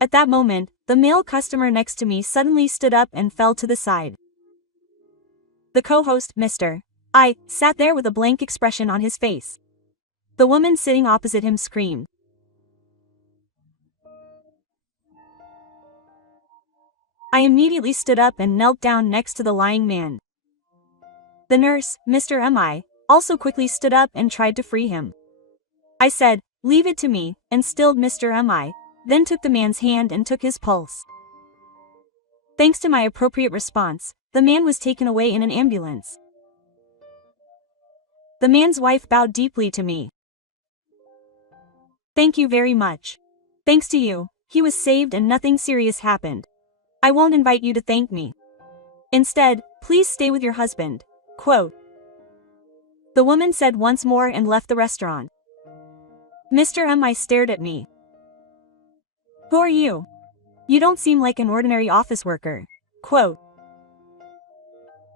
At that moment, the male customer next to me suddenly stood up and fell to the side. The co-host, Mr. I, sat there with a blank expression on his face. The woman sitting opposite him screamed. I immediately stood up and knelt down next to the lying man. The nurse, Mr. Mi, also quickly stood up and tried to free him. I said, "Leave it to me," and stilled Mr. Mi, then took the man's hand and took his pulse. Thanks to my appropriate response, the man was taken away in an ambulance. The man's wife bowed deeply to me. "Thank you very much. Thanks to you, he was saved and nothing serious happened. I won't invite you to thank me. Instead, please stay with your husband." Quote. The woman said once more and left the restaurant. Mr. Mi stared at me. "Who are you? You don't seem like an ordinary office worker." Quote.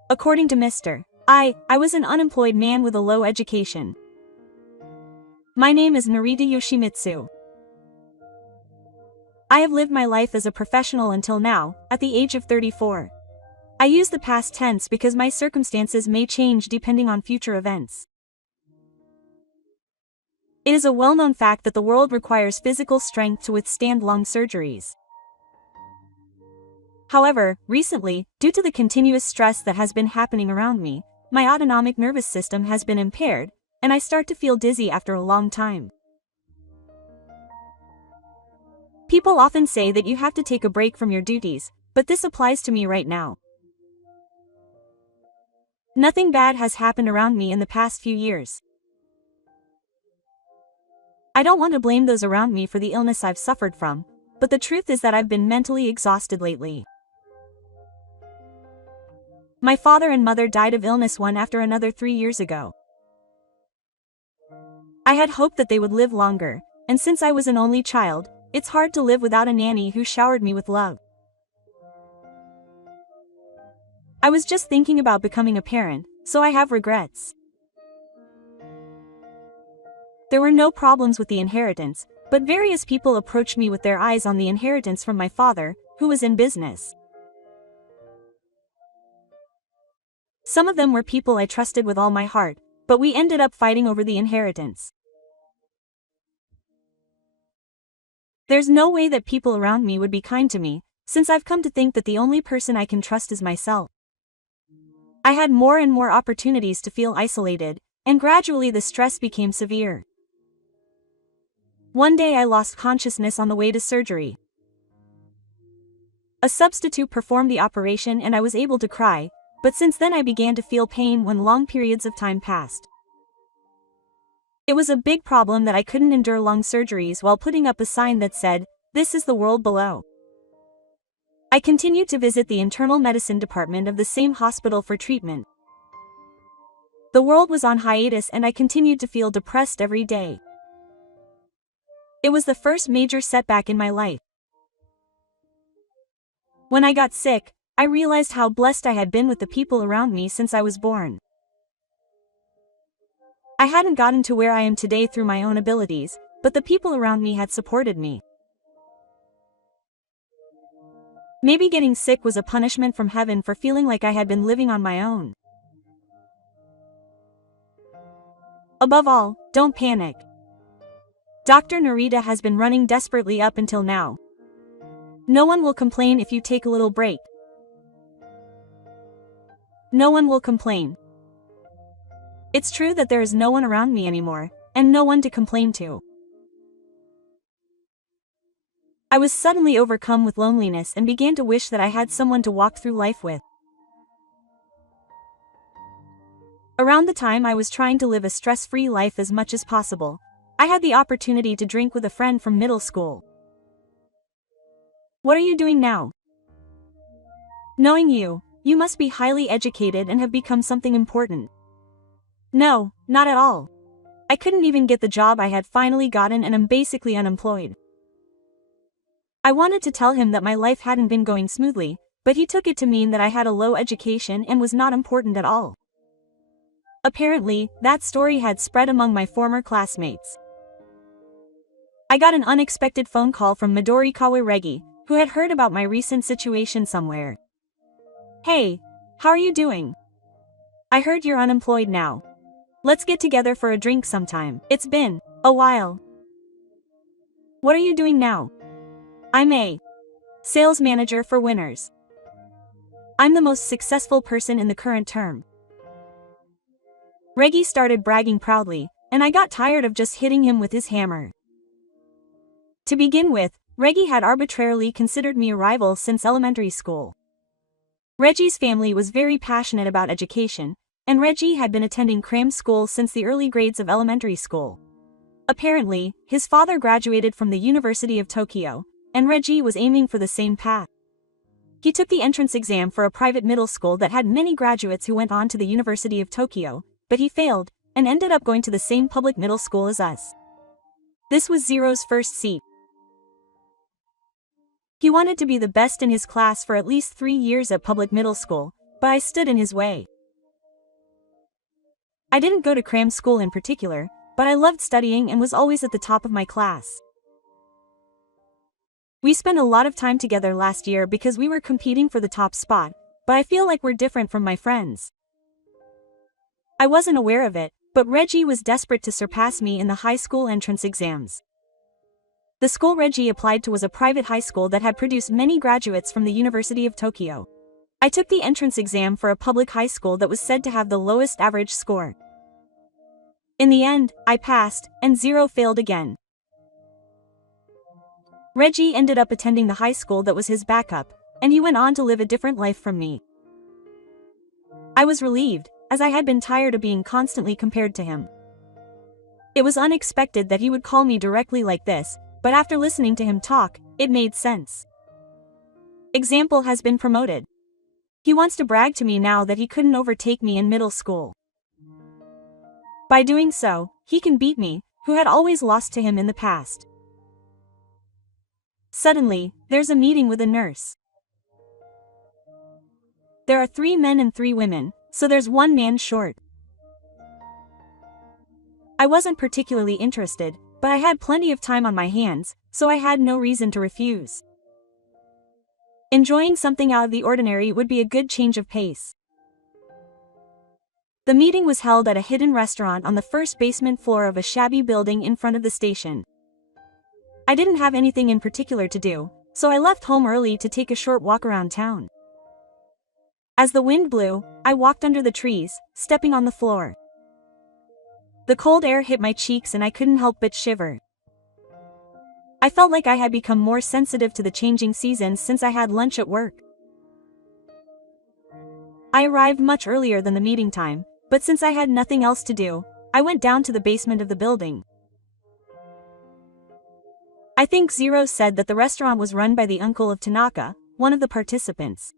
According to Mr. I was an unemployed man with a low education. My name is Narita Yoshimitsu. I have lived my life as a professional until now, at the age of 34. I use the past tense because my circumstances may change depending on future events. It is a well-known fact that the world requires physical strength to withstand long surgeries. However, recently, due to the continuous stress that has been happening around me, my autonomic nervous system has been impaired, and I start to feel dizzy after a long time. People often say that you have to take a break from your duties, but this applies to me right now. Nothing bad has happened around me in the past few years. I don't want to blame those around me for the illness I've suffered from, but the truth is that I've been mentally exhausted lately. My father and mother died of illness one after another 3 years ago. I had hoped that they would live longer, and since I was an only child, it's hard to live without a nanny who showered me with love. I was just thinking about becoming a parent, so I have regrets. There were no problems with the inheritance, but various people approached me with their eyes on the inheritance from my father, who was in business. Some of them were people I trusted with all my heart, but we ended up fighting over the inheritance. There's no way that people around me would be kind to me, since I've come to think that the only person I can trust is myself. I had more and more opportunities to feel isolated, and gradually the stress became severe. One day I lost consciousness on the way to surgery. A substitute performed the operation and I was able to cry, but since then I began to feel pain when long periods of time passed. It was a big problem that I couldn't endure long surgeries while putting up a sign that said, "This is the world below." I continued to visit the internal medicine department of the same hospital for treatment. The world was on hiatus and I continued to feel depressed every day. It was the first major setback in my life. When I got sick, I realized how blessed I had been with the people around me since I was born. I hadn't gotten to where I am today through my own abilities, but the people around me had supported me. Maybe getting sick was a punishment from heaven for feeling like I had been living on my own. Above all, don't panic. Dr. Narita has been running desperately up until now. No one will complain if you take a little break. No one will complain. It's true that there is no one around me anymore, and no one to complain to. I was suddenly overcome with loneliness and began to wish that I had someone to walk through life with. Around the time I was trying to live a stress-free life as much as possible, I had the opportunity to drink with a friend from middle school. "What are you doing now? Knowing you, you must be highly educated and have become something important." "No, not at all. I couldn't even get the job I had finally gotten and I'm basically unemployed." I wanted to tell him that my life hadn't been going smoothly, but he took it to mean that I had a low education and was not important at all. Apparently, that story had spread among my former classmates. I got an unexpected phone call from Midorikawa Regi, who had heard about my recent situation somewhere. "Hey, how are you doing? I heard you're unemployed now. Let's get together for a drink sometime. It's been a while." "What are you doing now?" "I'm a sales manager for Winners. I'm the most successful person in the current term." Regi started bragging proudly, and I got tired of just hitting him with his hammer. To begin with, Regi had arbitrarily considered me a rival since elementary school. Regi's family was very passionate about education, and Regi had been attending cram school since the early grades of elementary school. Apparently, his father graduated from the University of Tokyo, and Regi was aiming for the same path. He took the entrance exam for a private middle school that had many graduates who went on to the University of Tokyo, but he failed, and ended up going to the same public middle school as us. This was Zero's first seat. He wanted to be the best in his class for at least 3 years at public middle school, but I stood in his way. I didn't go to cram school in particular, but I loved studying and was always at the top of my class. We spent a lot of time together last year because we were competing for the top spot, but I feel like we're different from my friends. I wasn't aware of it, but Regi was desperate to surpass me in the high school entrance exams. The school Regi applied to was a private high school that had produced many graduates from the University of Tokyo. I took the entrance exam for a public high school that was said to have the lowest average score. In the end, I passed, and Zero failed again. Regi ended up attending the high school that was his backup, and he went on to live a different life from me. I was relieved, as I had been tired of being constantly compared to him. It was unexpected that he would call me directly like this, but after listening to him talk, it made sense. Example has been promoted. He wants to brag to me now that he couldn't overtake me in middle school. By doing so, he can beat me, who had always lost to him in the past. Suddenly, there's a meeting with a nurse. There are 3 men and 3 women, so there's 1 man short. I wasn't particularly interested, but I had plenty of time on my hands, so I had no reason to refuse. Enjoying something out of the ordinary would be a good change of pace. The meeting was held at a hidden restaurant on the first basement floor of a shabby building in front of the station. I didn't have anything in particular to do, so I left home early to take a short walk around town. As the wind blew, I walked under the trees, stepping on the floor. The cold air hit my cheeks and I couldn't help but shiver. I felt like I had become more sensitive to the changing seasons since I had lunch at work. I arrived much earlier than the meeting time, but since I had nothing else to do, I went down to the basement of the building. I think Zero said that the restaurant was run by the uncle of Tanaka, one of the participants.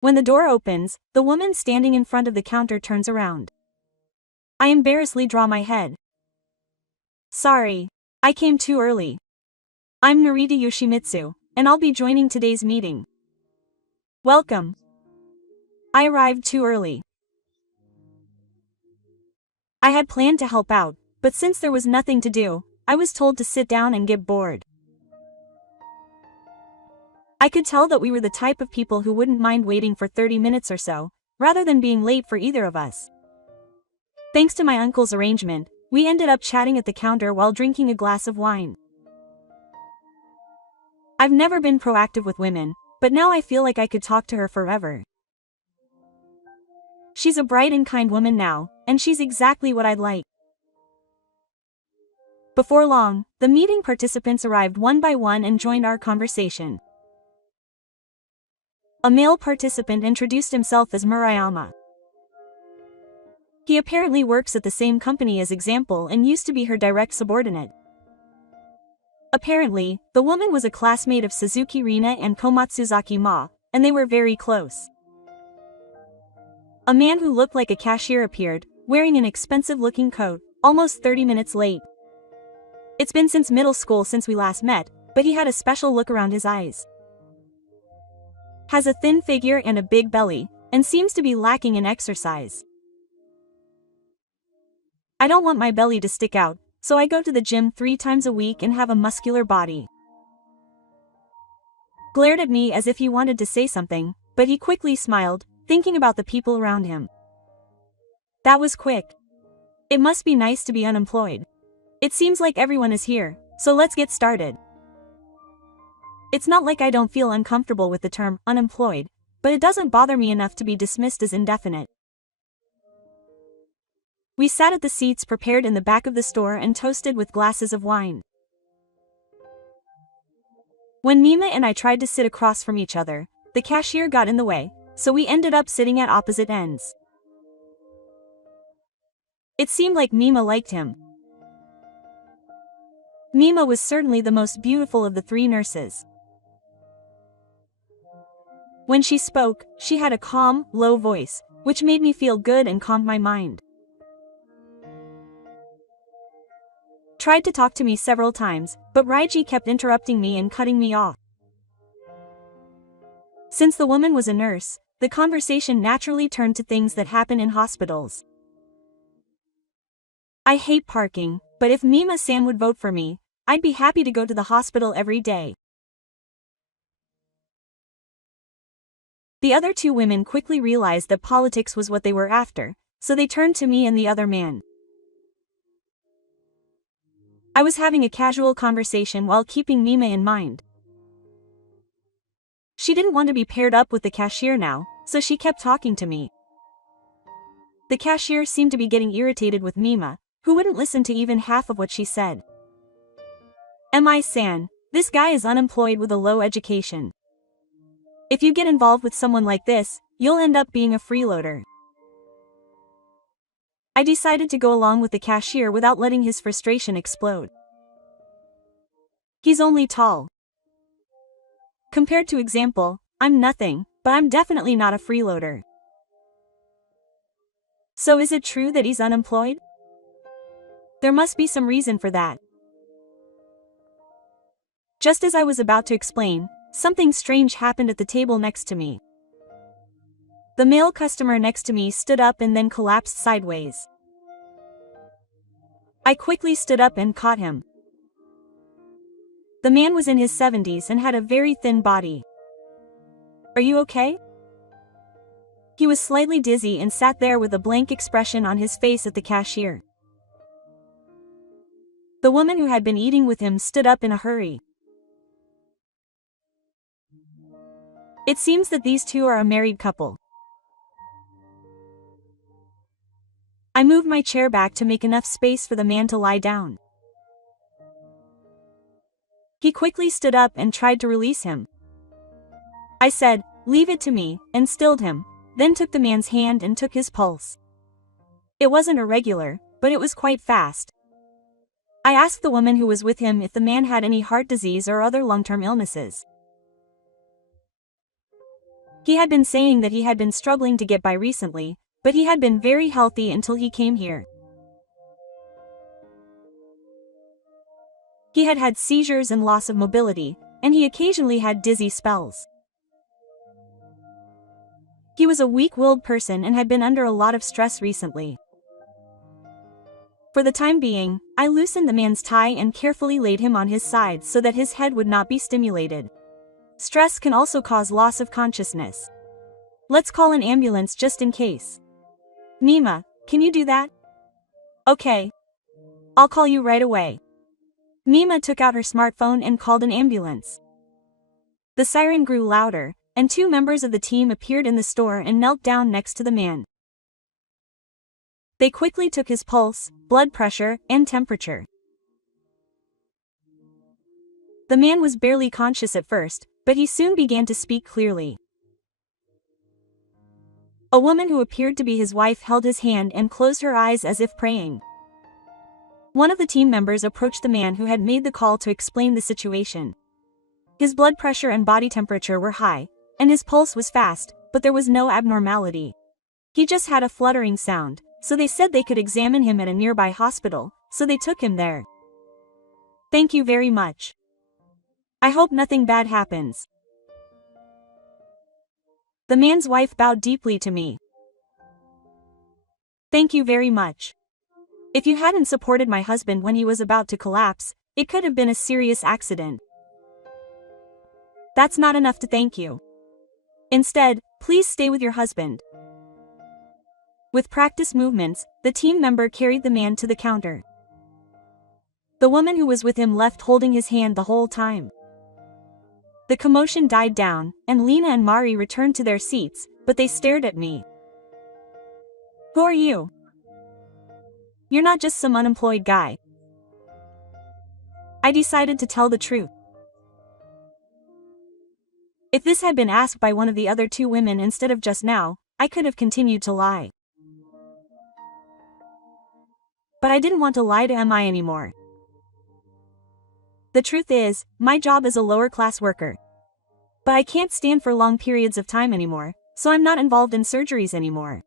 When the door opens, the woman standing in front of the counter turns around. I embarrassedly draw my head. "Sorry, I came too early. I'm Narita Yoshimitsu, and I'll be joining today's meeting. Welcome." I arrived too early. I had planned to help out, but since there was nothing to do, I was told to sit down and get bored. I could tell that we were the type of people who wouldn't mind waiting for 30 minutes or so, rather than being late for either of us. Thanks to my uncle's arrangement, we ended up chatting at the counter while drinking a glass of wine. I've never been proactive with women, but now I feel like I could talk to her forever. She's a bright and kind woman now, and she's exactly what I'd like. Before long, the meeting participants arrived one by one and joined our conversation. A male participant introduced himself as Murayama. He apparently works at the same company as Example and used to be her direct subordinate. Apparently, the woman was a classmate of Suzuki Rina and Komatsuzaki Ma, and they were very close. A man who looked like a cashier appeared, wearing an expensive-looking coat, almost 30 minutes late. It's been since middle school since we last met, but he had a special look around his eyes. Has a thin figure and a big belly, and seems to be lacking in exercise. I don't want my belly to stick out, so I go to the gym 3 times a week and have a muscular body. Glared at me as if he wanted to say something, but he quickly smiled, thinking about the people around him. That was quick. It must be nice to be unemployed. It seems like everyone is here, so let's get started. It's not like I don't feel uncomfortable with the term unemployed, but it doesn't bother me enough to be dismissed as indefinite. We sat at the seats prepared in the back of the store and toasted with glasses of wine. When Mima and I tried to sit across from each other, the cashier got in the way, so we ended up sitting at opposite ends. It seemed like Mima liked him. Mima was certainly the most beautiful of the 3 nurses. When she spoke, she had a calm, low voice, which made me feel good and calmed my mind. Tried to talk to me several times, but Raiji kept interrupting me and cutting me off. Since the woman was a nurse, the conversation naturally turned to things that happen in hospitals. I hate parking, but if Mima-san would vote for me, I'd be happy to go to the hospital every day. The other 2 women quickly realized that politics was what they were after, so they turned to me and the other man. I was having a casual conversation while keeping Mima in mind. She didn't want to be paired up with the cashier now, so she kept talking to me. The cashier seemed to be getting irritated with Mima, who wouldn't listen to even half of what she said. Mi-san, this guy is unemployed with a low education. If you get involved with someone like this, you'll end up being a freeloader. I decided to go along with the cashier without letting his frustration explode. He's only tall. Compared to example, I'm nothing, but I'm definitely not a freeloader. So is it true that he's unemployed? There must be some reason for that. Just as I was about to explain, something strange happened at the table next to me. The male customer next to me stood up and then collapsed sideways. I quickly stood up and caught him. The man was in his 70s and had a very thin body. Are you okay? He was slightly dizzy and sat there with a blank expression on his face at the cashier. The woman who had been eating with him stood up in a hurry. It seems that these 2 are a married couple. I moved my chair back to make enough space for the man to lie down. He quickly stood up and tried to release him. I said, "Leave it to me," and stilled him, then took the man's hand and took his pulse. It wasn't irregular, but it was quite fast. I asked the woman who was with him if the man had any heart disease or other long-term illnesses. He had been saying that he had been struggling to get by recently, but he had been very healthy until he came here. He had had seizures and loss of mobility, and he occasionally had dizzy spells. He was a weak-willed person and had been under a lot of stress recently. For the time being, I loosened the man's tie and carefully laid him on his side so that his head would not be stimulated. Stress can also cause loss of consciousness. Let's call an ambulance just in case. Mima, can you do that? Okay. I'll call you right away. Mima took out her smartphone and called an ambulance. The siren grew louder, and 2 members of the team appeared in the store and knelt down next to the man. They quickly took his pulse, blood pressure, and temperature. The man was barely conscious at first, but he soon began to speak clearly. A woman who appeared to be his wife held his hand and closed her eyes as if praying. One of the team members approached the man who had made the call to explain the situation. His blood pressure and body temperature were high, and his pulse was fast, but there was no abnormality. He just had a fluttering sound, so they said they could examine him at a nearby hospital, so they took him there. Thank you very much. I hope nothing bad happens. The man's wife bowed deeply to me. Thank you very much. If you hadn't supported my husband when he was about to collapse, it could have been a serious accident. That's not enough to thank you. Instead, please stay with your husband. With practice movements, the team member carried the man to the counter. The woman who was with him left holding his hand the whole time. The commotion died down, and Lena and Mari returned to their seats, but they stared at me. Who are you? You're not just some unemployed guy. I decided to tell the truth. If this had been asked by one of the other two women instead of just now, I could have continued to lie. But I didn't want to lie to MI anymore. The truth is, my job is a lower-class worker. But I can't stand for long periods of time anymore, so I'm not involved in surgeries anymore.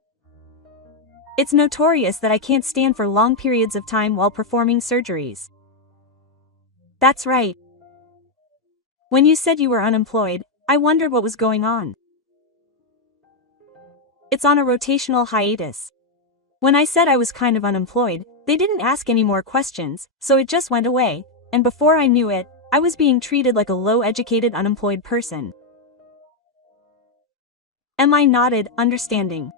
It's notorious that I can't stand for long periods of time while performing surgeries. That's right. When you said you were unemployed, I wondered what was going on. It's on a rotational hiatus. When I said I was kind of unemployed, they didn't ask any more questions, so it just went away, and before I knew it, I was being treated like a low-educated unemployed person. MI nodded, understanding.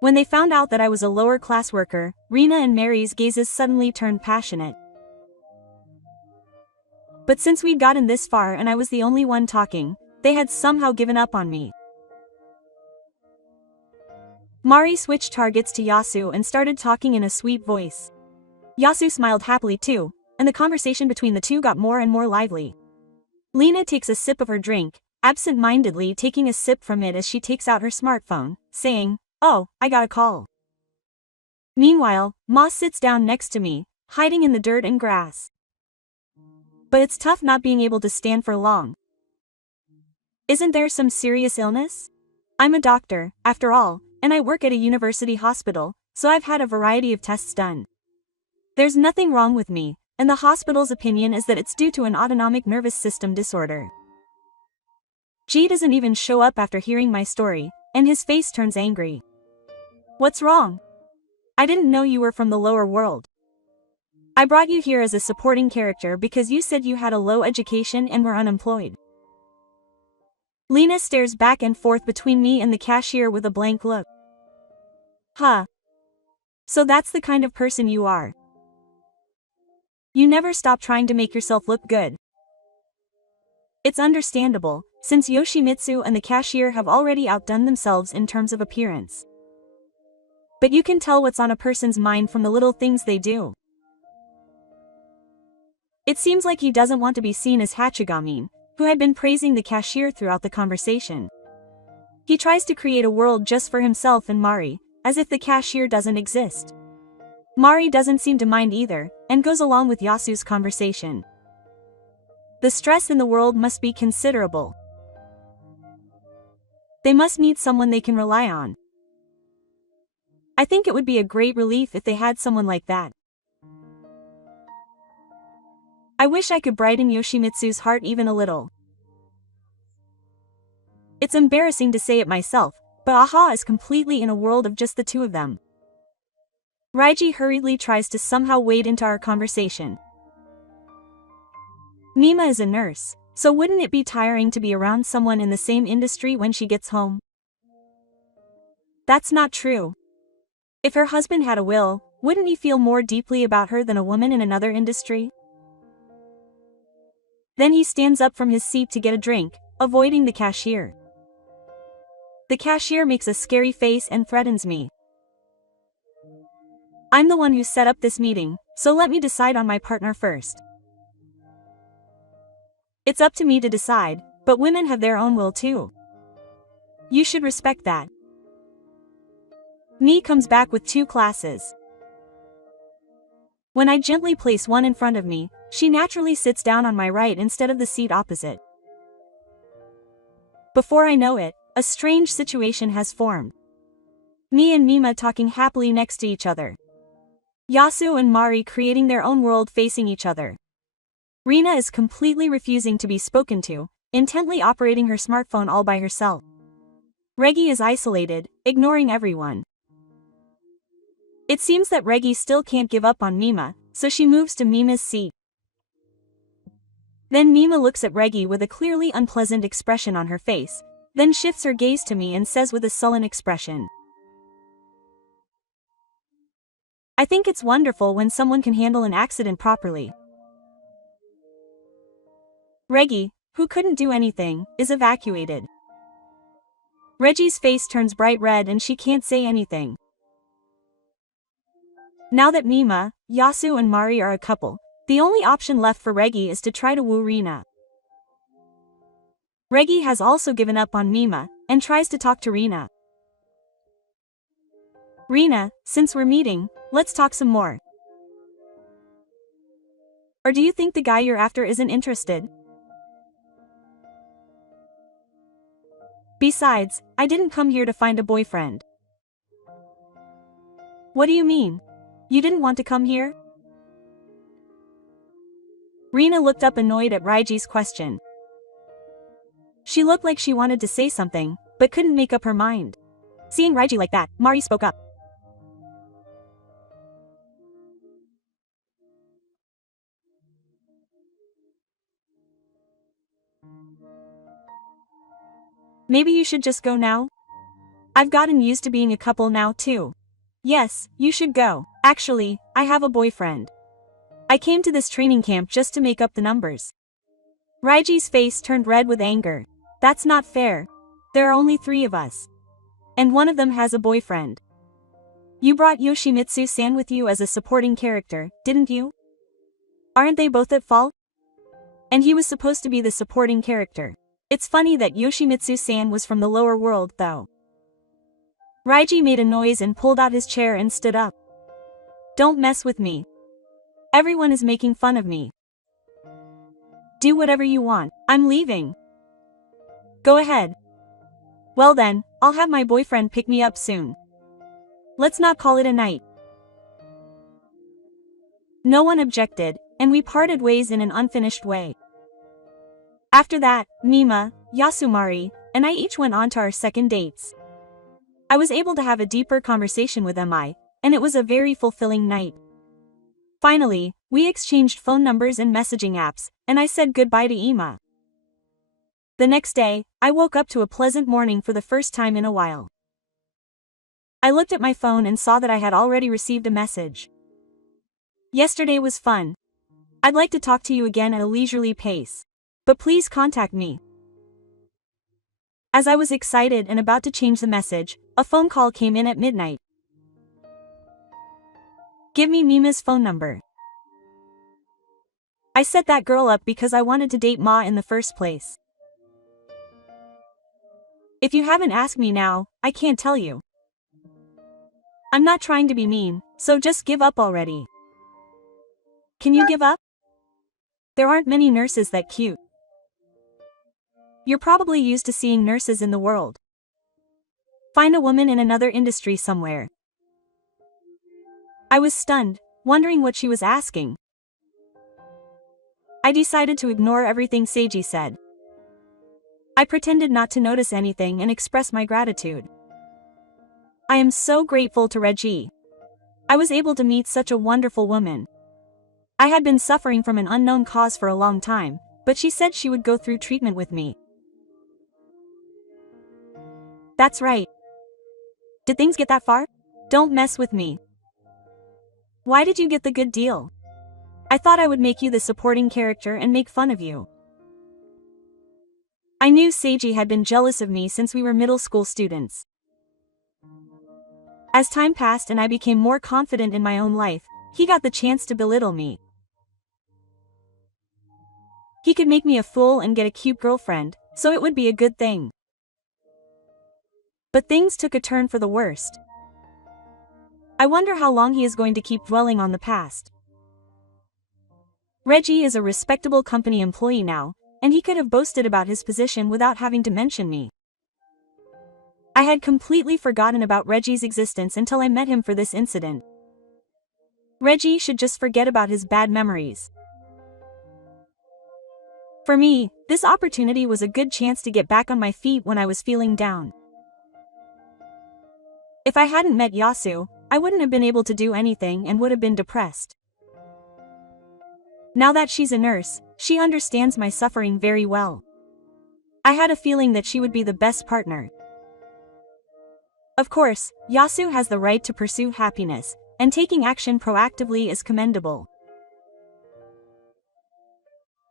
When they found out that I was a lower-class worker, Rena and Mary's gazes suddenly turned passionate. But since we'd gotten this far and I was the only one talking, they had somehow given up on me. Mari switched targets to Yasu and started talking in a sweet voice. Yasu smiled happily too, and the conversation between the two got more and more lively. Lena takes a sip of her drink, absent-mindedly taking a sip from it as she takes out her smartphone, saying, "Oh, I got a call." Meanwhile, Ma sits down next to me, hiding in the dirt and grass. But it's tough not being able to stand for long. Isn't there some serious illness? I'm a doctor, after all, and I work at a university hospital, so I've had a variety of tests done. There's nothing wrong with me, and the hospital's opinion is that it's due to an autonomic nervous system disorder. G doesn't even show up after hearing my story, and his face turns angry. What's wrong? I didn't know you were from the lower world. I brought you here as a supporting character because you said you had a low education and were unemployed. Lena stares back and forth between me and the cashier with a blank look. Huh. So that's the kind of person you are. You never stop trying to make yourself look good. It's understandable, since Yoshimitsu and the cashier have already outdone themselves in terms of appearance. But you can tell what's on a person's mind from the little things they do. It seems like he doesn't want to be seen as Hachigamin, who had been praising the cashier throughout the conversation. He tries to create a world just for himself and Mari, as if the cashier doesn't exist. Mari doesn't seem to mind either, and goes along with Yasu's conversation. The stress in the world must be considerable. They must need someone they can rely on. I think it would be a great relief if they had someone like that. I wish I could brighten Yoshimitsu's heart even a little. It's embarrassing to say it myself, but Aha is completely in a world of just the two of them. Raiji hurriedly tries to somehow wade into our conversation. Nima is a nurse, so wouldn't it be tiring to be around someone in the same industry when she gets home? That's not true. If her husband had a will, wouldn't he feel more deeply about her than a woman in another industry? Then he stands up from his seat to get a drink, avoiding the cashier. The cashier makes a scary face and threatens me. I'm the one who set up this meeting, so let me decide on my partner first. It's up to me to decide, but women have their own will too. You should respect that. Ni comes back with 2 classes. When I gently place one in front of me, she naturally sits down on my right instead of the seat opposite. Before I know it, a strange situation has formed. Me and Nima talking happily next to each other. Yasu and Mari creating their own world facing each other. Rena is completely refusing to be spoken to, intently operating her smartphone all by herself. Regi is isolated, ignoring everyone. It seems that Reggie still can't give up on Mima, so she moves to Mima's seat. Then Mima looks at Reggie with a clearly unpleasant expression on her face, then shifts her gaze to me and says with a sullen expression, "I think it's wonderful when someone can handle an accident properly." Reggie, who couldn't do anything, is evacuated. Reggie's face turns bright red and she can't say anything. Now that Mima, Yasu and Mari are a couple, the only option left for Reggie is to try to woo Rina. Reggie has also given up on Mima, and tries to talk to Rina. "Rina, since we're meeting, let's talk some more. Or do you think the guy you're after isn't interested? Besides, I didn't come here to find a boyfriend." "What do you mean? You didn't want to come here?" Rina looked up annoyed at Reggie's question. She looked like she wanted to say something, but couldn't make up her mind. Seeing Reggie like that, Mari spoke up. "Maybe you should just go now? I've gotten used to being a couple now too." "Yes, you should go. Actually, I have a boyfriend. I came to this training camp just to make up the numbers." Reggie's face turned red with anger. "That's not fair. There are only 3 of us. And one of them has a boyfriend. You brought Yoshimitsu-san with you as a supporting character, didn't you? Aren't they both at fault? And he was supposed to be the supporting character. It's funny that Yoshimitsu-san was from the lower world though." Reggie made a noise and pulled out his chair and stood up. "Don't mess with me. Everyone is making fun of me. Do whatever you want. I'm leaving." "Go ahead. Well then, I'll have my boyfriend pick me up soon. Let's not call it a night." No one objected, and we parted ways in an unfinished way. After that, Mima, Yasumari, and I each went on to our second dates. I was able to have a deeper conversation with Mi, and it was a very fulfilling night. Finally, we exchanged phone numbers and messaging apps, and I said goodbye to Ima. The next day, I woke up to a pleasant morning for the first time in a while. I looked at my phone and saw that I had already received a message. "Yesterday was fun. I'd like to talk to you again at a leisurely pace. But please contact me." As I was excited and about to change the message, a phone call came in at midnight. "Give me Mima's phone number." I set that girl up because I wanted to date Ma in the first place. "If you haven't asked me now, I can't tell you. I'm not trying to be mean, so just give up already." "Can you give up? There aren't many nurses that cute. You're probably used to seeing nurses in the world. Find a woman in another industry somewhere." I was stunned, wondering what she was asking. I decided to ignore everything Seiji said. I pretended not to notice anything and expressed my gratitude. I am so grateful to Reggie. I was able to meet such a wonderful woman. I had been suffering from an unknown cause for a long time, but she said she would go through treatment with me. That's right. Did things get that far? Don't mess with me. Why did you get the good deal? I thought I would make you the supporting character and make fun of you. I knew Seiji had been jealous of me since we were middle school students. As time passed and I became more confident in my own life, he got the chance to belittle me. He could make me a fool and get a cute girlfriend, so it would be a good thing. But things took a turn for the worst. I wonder how long he is going to keep dwelling on the past. Reggie is a respectable company employee now, and he could have boasted about his position without having to mention me. I had completely forgotten about Reggie's existence until I met him for this incident. Reggie should just forget about his bad memories. For me, this opportunity was a good chance to get back on my feet when I was feeling down. If I hadn't met Yasu, I wouldn't have been able to do anything and would have been depressed. Now that she's a nurse, she understands my suffering very well. I had a feeling that she would be the best partner. Of course, Yasu has the right to pursue happiness, and taking action proactively is commendable.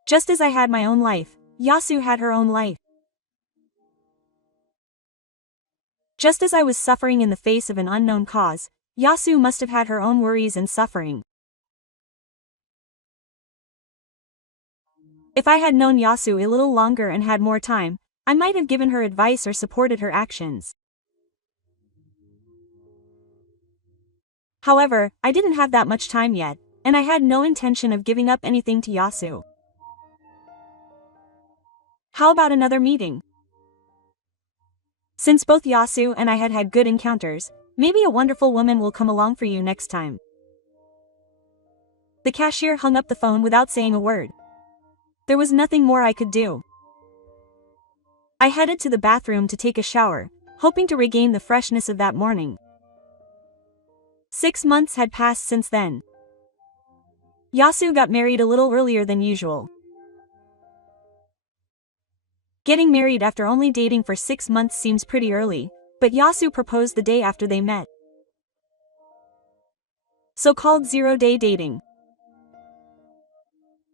Just as I had my own life, Yasu had her own life. Just as I was suffering in the face of an unknown cause, Yasu must have had her own worries and suffering. If I had known Yasu a little longer and had more time, I might have given her advice or supported her actions. However, I didn't have that much time yet, and I had no intention of giving up anything to Yasu. How about another meeting? Since both Yasu and I had had good encounters, maybe a wonderful woman will come along for you next time. The cashier hung up the phone without saying a word. There was nothing more I could do. I headed to the bathroom to take a shower, hoping to regain the freshness of that morning. 6 months had passed since then. Yasu got married a little earlier than usual. Getting married after only dating for 6 months seems pretty early, but Yasu proposed the day after they met. So-called zero-day dating.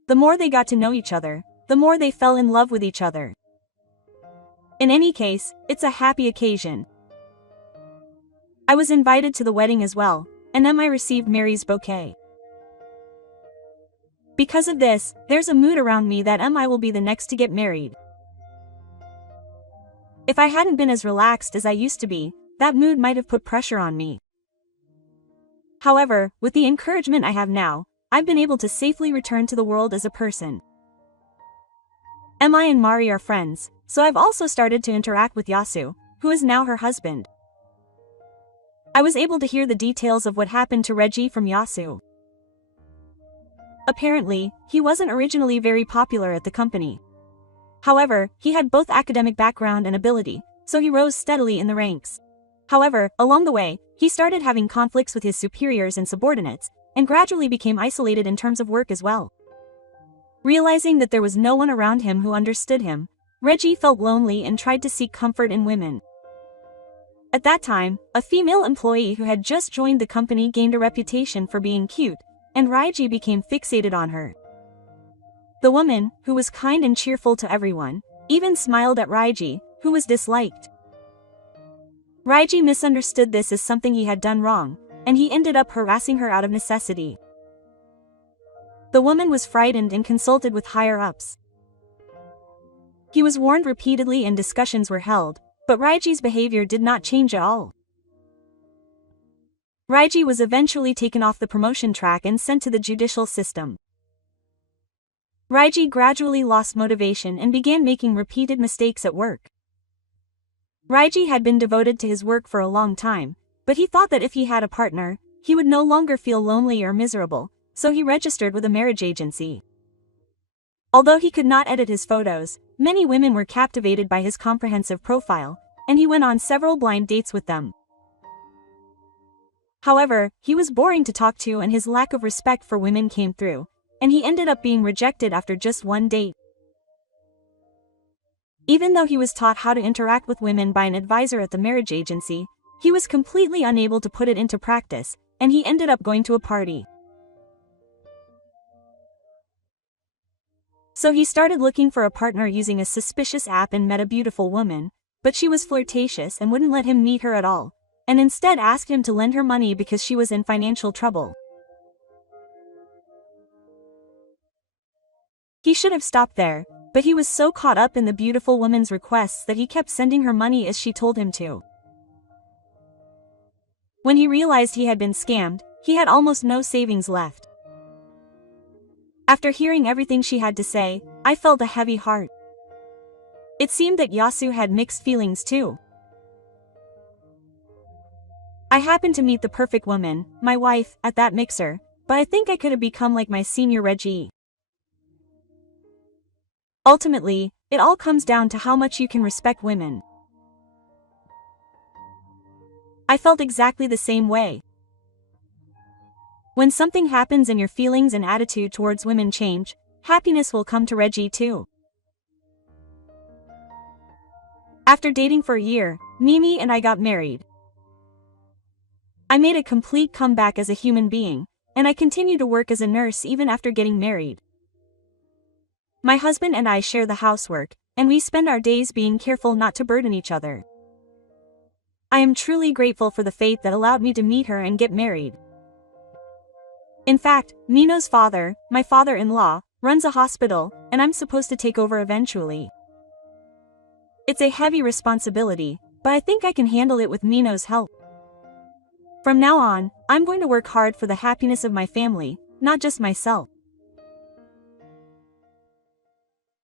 The more they got to know each other, the more they fell in love with each other. In any case, it's a happy occasion. I was invited to the wedding as well, and then I received Mary's bouquet. Because of this, there's a mood around me that I will be the next to get married. If I hadn't been as relaxed as I used to be, that mood might have put pressure on me. However, with the encouragement I have now, I've been able to safely return to the world as a person. And Mari are friends, so I've also started to interact with Yasu, who is now her husband. I was able to hear the details of what happened to Reggie from Yasu. Apparently, he wasn't originally very popular at the company. However, he had both academic background and ability, so he rose steadily in the ranks. However, along the way, he started having conflicts with his superiors and subordinates, and gradually became isolated in terms of work as well. Realizing that there was no one around him who understood him, Reggie felt lonely and tried to seek comfort in women. At that time, a female employee who had just joined the company gained a reputation for being cute, and Reggie became fixated on her. The woman, who was kind and cheerful to everyone, even smiled at Reggie, who was disliked. Reggie misunderstood this as something he had done wrong, and he ended up harassing her out of necessity. The woman was frightened and consulted with higher-ups. He was warned repeatedly and discussions were held, but Reggie's behavior did not change at all. Reggie was eventually taken off the promotion track and sent to the judicial system. Reggie gradually lost motivation and began making repeated mistakes at work. Reggie had been devoted to his work for a long time, but he thought that if he had a partner, he would no longer feel lonely or miserable, so he registered with a marriage agency. Although he could not edit his photos, many women were captivated by his comprehensive profile, and he went on several blind dates with them. However, he was boring to talk to and his lack of respect for women came through, and he ended up being rejected after just one date. Even though he was taught how to interact with women by an advisor at the marriage agency, he was completely unable to put it into practice, and he ended up going to a party. So he started looking for a partner using a suspicious app and met a beautiful woman, but she was flirtatious and wouldn't let him meet her at all, and instead asked him to lend her money because she was in financial trouble. He should have stopped there, but he was so caught up in the beautiful woman's requests that he kept sending her money as she told him to. When he realized he had been scammed, he had almost no savings left. After hearing everything she had to say, I felt a heavy heart. It seemed that Yasu had mixed feelings too. I happened to meet the perfect woman, my wife, at that mixer, but I think I could have become like my senior Reggie. Ultimately, it all comes down to how much you can respect women. I felt exactly the same way. When something happens and your feelings and attitude towards women change, happiness will come to Reggie too. After dating for a year, Mimi and I got married. I made a complete comeback as a human being, and I continue to work as a nurse even after getting married. My husband and I share the housework, and we spend our days being careful not to burden each other. I am truly grateful for the fate that allowed me to meet her and get married. In fact, Nino's father, my father-in-law, runs a hospital, and I'm supposed to take over eventually. It's a heavy responsibility, but I think I can handle it with Nino's help. From now on, I'm going to work hard for the happiness of my family, not just myself.